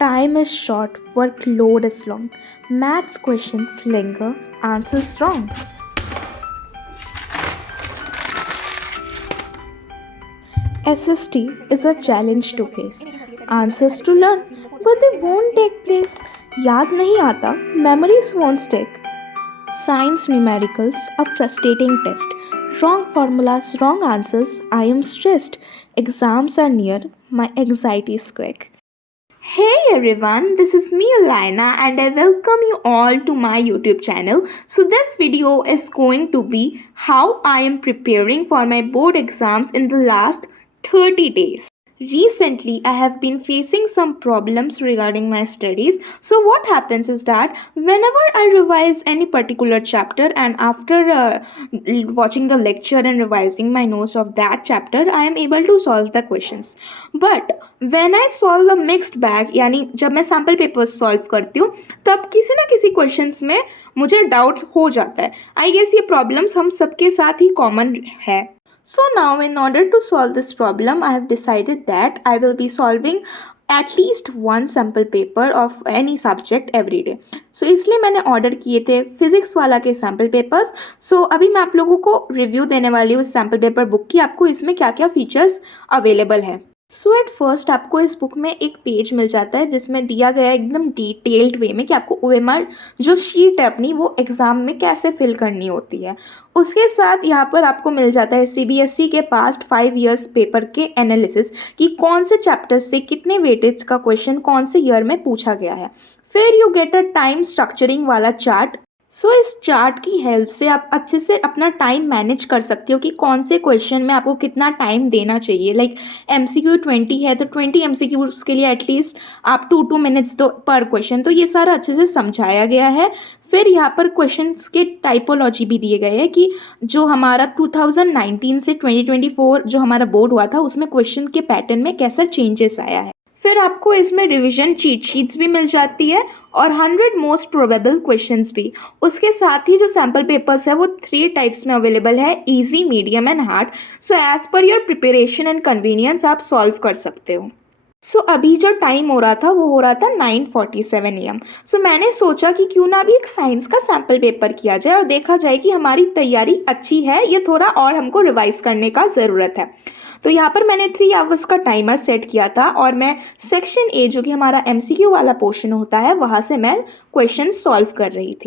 Time is short, workload is long. Maths questions linger, answers wrong. SST is a challenge to face, answers to learn, but they won't take place. याद नहीं आता, memories won't stick. Science numericals, a frustrating test. Wrong formulas, wrong answers, I am stressed. Exams are near, my anxiety is quick. Hey everyone, this is me Alina and I welcome you all to my YouTube channel. So this video is going to be how I am preparing for my board exams in the last 30 days. Recently, I have been facing some problems regarding my studies. So what happens is that whenever I revise any particular chapter and after watching the lecture and revising my notes of that chapter, I am able to solve the questions. But when I solve a mixed bag, यानी जब मैं sample papers solve करती हूँ तब किसी ना किसी questions में मुझे doubt हो जाता है. I guess ये problems हम सबके साथ ही common है. So now in order to solve this problem, I have decided that I will be solving at least one sample paper of any subject every day. So इसलिए मैंने order किए थे physics वाला के sample papers. So अभी मैं आप लोगों को review देने वाली हूँ sample paper book की, आपको इसमें क्या क्या features available है. सो एट फर्स्ट आपको इस बुक में एक पेज मिल जाता है जिसमें दिया गया है एकदम डिटेल्ड वे में कि आपको OMR जो शीट है अपनी वो एग्ज़ाम में कैसे फिल करनी होती है. उसके साथ यहाँ पर आपको मिल जाता है CBSE के पास्ट 5 years पेपर के एनालिसिस कि कौन से चैप्टर्स से कितने वेटेज का क्वेश्चन कौन से ईयर में पूछा गया है. फिर you get a time structuring वाला चार्ट. सो इस चार्ट की हेल्प से आप अच्छे से अपना टाइम मैनेज कर सकते हो कि कौन से क्वेश्चन में आपको कितना टाइम देना चाहिए. लाइक MCQ 20 है तो 20 MCQs के लिए एटलीस्ट आप 2 मिनट्स दो पर क्वेश्चन. तो ये सारा अच्छे से समझाया गया है. फिर यहाँ पर क्वेश्चंस के टाइपोलॉजी भी दिए गए हैं कि जो हमारा 2019 से 2024 जो हमारा बोर्ड हुआ था उसमें क्वेश्चन के पैटर्न में कैसा चेंजेस आया है. फिर आपको इसमें रिवीजन चीट शीट्स भी मिल जाती है और 100 मोस्ट प्रोबेबल क्वेश्चंस भी. उसके साथ ही जो सैम्पल पेपर्स है वो 3 टाइप्स में अवेलेबल है, easy, medium and hard. So as per your preparation and convenience आप सॉल्व कर सकते हो. सो अभी जो टाइम हो रहा था वो हो रहा था 9:47 AM. सो मैंने सोचा कि क्यों ना अभी एक साइंस का सैम्पल पेपर किया जाए और देखा जाए कि हमारी तैयारी अच्छी है या थोड़ा और हमको रिवाइज करने का ज़रूरत है. तो यहाँ पर मैंने 3 आवर्स का टाइमर सेट किया था और मैं सेक्शन ए जो कि हमारा MCQ वाला पोर्शन होता है वहाँ से मैं क्वेश्चन सॉल्व कर रही थी.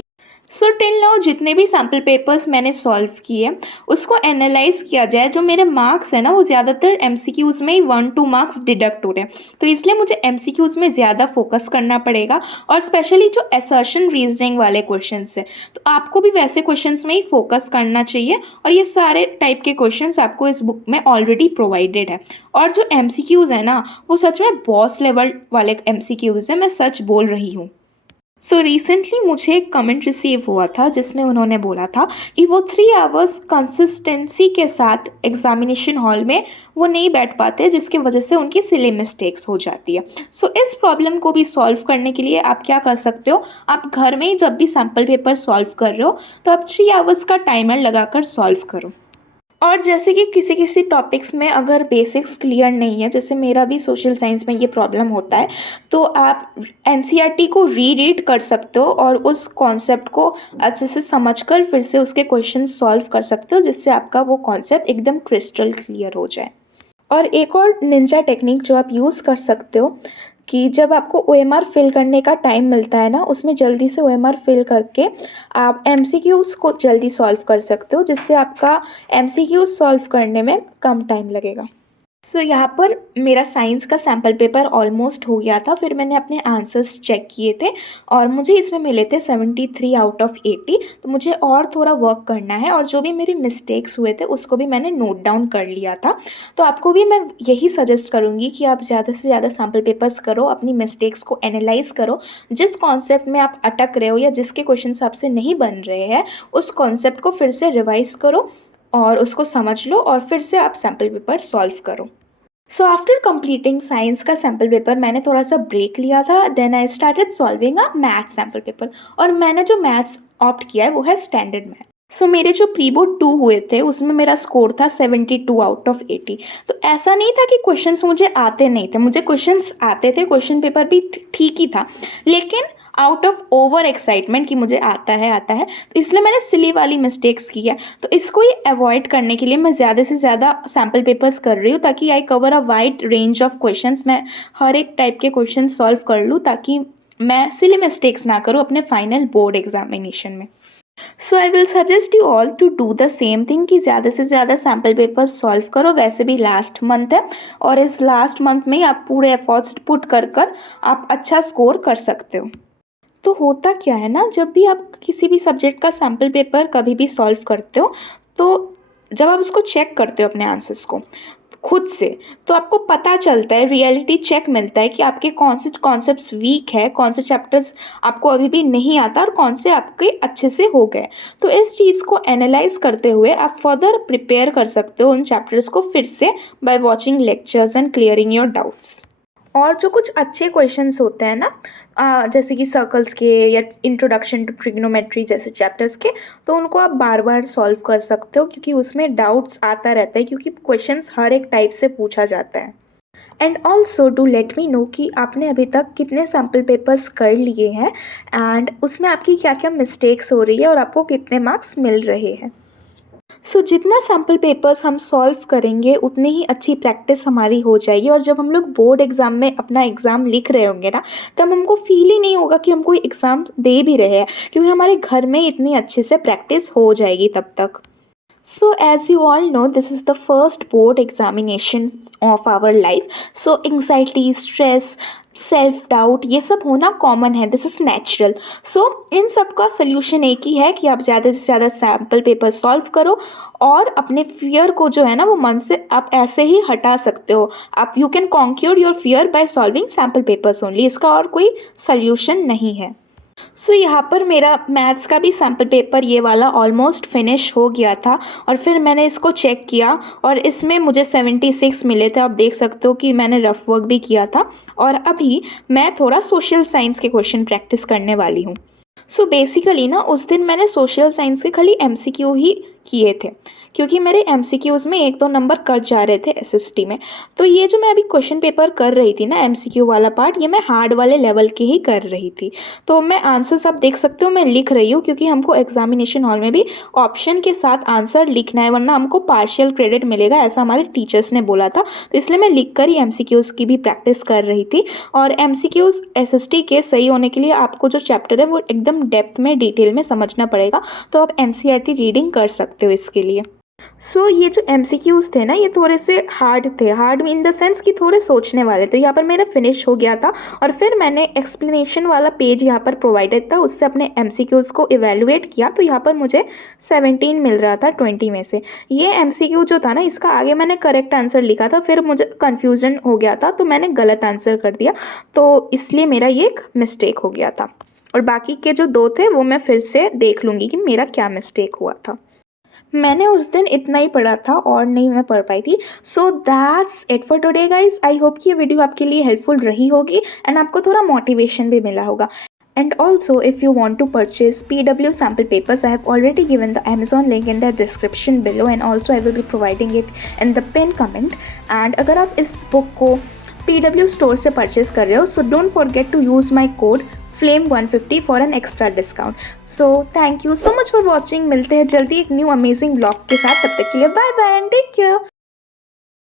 सो टिल नाउ जितने भी सैम्पल पेपर्स मैंने सॉल्व किए उसको एनालाइज किया जाए. जो मेरे मार्क्स है ना वो ज़्यादातर MCQs में ही 1-2 मार्क्स डिडक्ट हो रहे हैं. तो इसलिए मुझे MCQs में ज़्यादा फोकस करना पड़ेगा और स्पेशली जो असर्शन रीजनिंग वाले क्वेश्चंस हैं तो आपको भी वैसे क्वेश्चंस में ही फोकस करना चाहिए. और ये सारे टाइप के क्वेश्चंस आपको इस बुक में ऑलरेडी प्रोवाइडेड है. और जो MCQs है ना वो सच में बॉस लेवल वाले MCQs हैं, मैं सच बोल रही हूँ. सो रिसेंटली मुझे एक कमेंट रिसीव हुआ था जिसमें उन्होंने बोला था कि वो 3 आवर्स कंसिस्टेंसी के साथ एग्जामिनेशन हॉल में वो नहीं बैठ पाते जिसकी वजह से उनकी सिली मिस्टेक्स हो जाती है. सो इस प्रॉब्लम को भी सॉल्व करने के लिए आप क्या कर सकते हो, आप घर में ही जब भी सैम्पल पेपर सॉल्व कर रहे हो तो आप 3 आवर्स का टाइमर लगाकर सॉल्व करो. और जैसे कि किसी किसी टॉपिक्स में अगर बेसिक्स क्लियर नहीं है, जैसे मेरा भी सोशल साइंस में ये प्रॉब्लम होता है, तो आप NCERT को रीड कर सकते हो और उस कॉन्सेप्ट को अच्छे से समझकर फिर से उसके क्वेश्चन सॉल्व कर सकते हो जिससे आपका वो कॉन्सेप्ट एकदम क्रिस्टल क्लियर हो जाए. और एक और निंजा टेक्निक जो आप यूज़ कर सकते हो कि जब आपको OMR फिल करने का टाइम मिलता है ना उसमें जल्दी से OMR फिल करके आप MCQs को जल्दी सॉल्व कर सकते हो जिससे आपका MCQs सॉल्व करने में कम टाइम लगेगा. सो यहाँ पर मेरा साइंस का सैम्पल पेपर ऑलमोस्ट हो गया था. फिर मैंने अपने आंसर्स चेक किए थे और मुझे इसमें मिले थे 73 आउट ऑफ 80. तो मुझे और थोड़ा वर्क करना है और जो भी मेरे मिस्टेक्स हुए थे उसको भी मैंने नोट डाउन कर लिया था. तो आपको भी मैं यही सजेस्ट करूँगी कि आप ज़्यादा से ज़्यादा सैम्पल पेपर्स करो, अपनी मिस्टेक्स को एनालाइज करो, जिस कॉन्सेप्ट में आप अटक रहे हो या जिसके क्वेश्चन आपसे नहीं बन रहे हैं उस कॉन्सेप्ट को फिर से रिवाइज करो और उसको समझ लो और फिर से आप सैम्पल पेपर सॉल्व करो. सो आफ्टर कंप्लीटिंग साइंस का सैम्पल पेपर मैंने थोड़ा सा ब्रेक लिया था. Then I started solving a maths sample paper और मैंने जो मैथ्स ऑप्ट किया है वो है स्टैंडर्ड मैथ. सो मेरे जो प्री बोर्ड 2 हुए थे उसमें मेरा स्कोर था 72 आउट ऑफ 80। तो ऐसा नहीं था कि क्वेश्चंस मुझे आते नहीं थे, मुझे क्वेश्चंस आते थे, क्वेश्चन पेपर भी ठीक ही था, लेकिन आउट ऑफ ओवर एक्साइटमेंट कि मुझे आता है तो इसलिए मैंने सिली वाली मिस्टेक्स की है। तो इसको ही अवॉइड करने के लिए मैं ज़्यादा से ज़्यादा सैम्पल पेपर्स कर रही हूँ ताकि I cover a wide range of questions, मैं हर एक टाइप के क्वेश्चन सॉल्व कर लूँ ताकि मैं सिली मिस्टेक्स ना करूँ अपने फाइनल बोर्ड एग्जामिनेशन में। So I will suggest you all to do the same thing कि ज़्यादा से ज़्यादा सैम्पल पेपर सॉल्व करो। वैसे भी लास्ट मंथ है और इस लास्ट मंथ में ही आप पूरे एफर्ट्स पुट कर आप अच्छा स्कोर कर सकते हो। तो होता क्या है ना, जब भी आप किसी भी सब्जेक्ट का सैम्पल पेपर कभी भी सॉल्व करते हो तो जब आप उसको चेक करते हो अपने आंसर्स को खुद से, तो आपको पता चलता है, रियलिटी चेक मिलता है कि आपके कौन से कॉन्सेप्ट्स वीक है, कौन से चैप्टर्स आपको अभी भी नहीं आता और कौन से आपके अच्छे से हो गए। तो इस चीज़ को एनालाइज करते हुए आप फर्दर प्रिपेयर कर सकते हो उन चैप्टर्स को फिर से by watching lectures and clearing your doubts. और जो कुछ अच्छे क्वेश्चंस होते हैं ना, जैसे कि सर्कल्स के या इंट्रोडक्शन टू ट्रिग्नोमेट्री जैसे चैप्टर्स के, तो उनको आप बार बार सॉल्व कर सकते हो क्योंकि उसमें डाउट्स आता रहता है, क्योंकि क्वेश्चंस हर एक टाइप से पूछा जाता है। And also do let me know कि आपने अभी तक कितने सैम्पल पेपर्स कर लिए हैं एंड उसमें आपकी क्या क्या मिस्टेक्स हो रही है और आपको कितने मार्क्स मिल रहे हैं। सो जितना सैम्पल पेपर्स हम सॉल्व करेंगे उतनी ही अच्छी प्रैक्टिस हमारी हो जाएगी और जब हम लोग बोर्ड एग्ज़ाम में अपना एग्ज़ाम लिख रहे होंगे ना, तब हमको फील ही नहीं होगा कि हम कोई एग्ज़ाम दे भी रहे हैं, क्योंकि हमारे घर में इतनी अच्छे से प्रैक्टिस हो जाएगी तब तक। So as you all know, this is the first board examination of our life. So anxiety, stress, self doubt ये सब होना कॉमन है, दिस इज़ नेचुरल। सो इन सब का सोल्यूशन एक ही है कि आप ज़्यादा से ज़्यादा सैम्पल पेपर सॉल्व करो और अपने फियर को जो है ना वो मन से आप ऐसे ही हटा सकते हो। आप you can conquer your fear by solving sample papers only, इसका और कोई सोल्यूशन नहीं है। सो यहाँ पर मेरा मैथ्स का भी सैम्पल पेपर ये वाला ऑलमोस्ट फिनिश हो गया था और फिर मैंने इसको चेक किया और इसमें मुझे 76 मिले थे। आप देख सकते हो कि मैंने रफ वर्क भी किया था और अभी मैं थोड़ा सोशल साइंस के क्वेश्चन प्रैक्टिस करने वाली हूँ। सो बेसिकली ना उस दिन मैंने सोशल साइंस के खाली MCQ ही किए थे क्योंकि मेरे MCQs में 1-2 नंबर कट जा रहे थे SST में। तो ये जो मैं अभी क्वेश्चन पेपर कर रही थी ना MCQ वाला पार्ट, ये मैं हार्ड वाले लेवल के ही कर रही थी। तो मैं आंसर्स आप देख सकते हो मैं लिख रही हूँ क्योंकि हमको एग्जामिनेशन हॉल में भी ऑप्शन के साथ आंसर लिखना है, वरना हमको पार्शियल क्रेडिट मिलेगा, ऐसा हमारे टीचर्स ने बोला था। तो इसलिए मैं लिख कर ही MCQs की भी प्रैक्टिस कर रही थी। और MCQs SST के सही होने के लिए आपको जो चैप्टर है वो एकदम डेप्थ में डिटेल में समझना पड़ेगा, तो आप NCERT रीडिंग कर सकते हो इसके लिए। सो ये जो MCQs थे ना ये थोड़े से हार्ड थे, हार्ड इन द सेंस कि थोड़े सोचने वाले। तो यहाँ पर मेरा फिनिश हो गया था और फिर मैंने एक्सप्लेनेशन वाला पेज यहाँ पर प्रोवाइडेड था, उससे अपने MCQs को इवेलुएट किया। तो यहाँ पर मुझे 17 मिल रहा था 20 में से। ये MCQ जो था ना इसका आगे मैंने करेक्ट आंसर लिखा था, फिर मुझे कन्फ्यूजन हो गया था तो मैंने गलत आंसर कर दिया, तो इसलिए मेरा ये एक मिस्टेक हो गया था। और बाकी के जो 2 थे वो मैं फिर से देख लूँगी कि मेरा क्या मिस्टेक हुआ था। मैंने उस दिन इतना ही पढ़ा था और नहीं मैं पढ़ पाई थी। So that's it for today guys. I hope कि ये वीडियो आपके लिए हेल्पफुल रही होगी एंड आपको थोड़ा मोटिवेशन भी मिला होगा। And also, if you want to purchase PW sample papers, I have already given the Amazon link in the description below, and also I will be providing it in the pinned comment. And अगर आप इस book को PW store से purchase कर रहे हो, so don't forget to use my code FLAME150 for an extra discount. So thank you so much for watching. मिलते हैं जल्दी एक न्यू अमेजिंग ब्लॉग के साथ, तब तक के लिए bye bye and take care.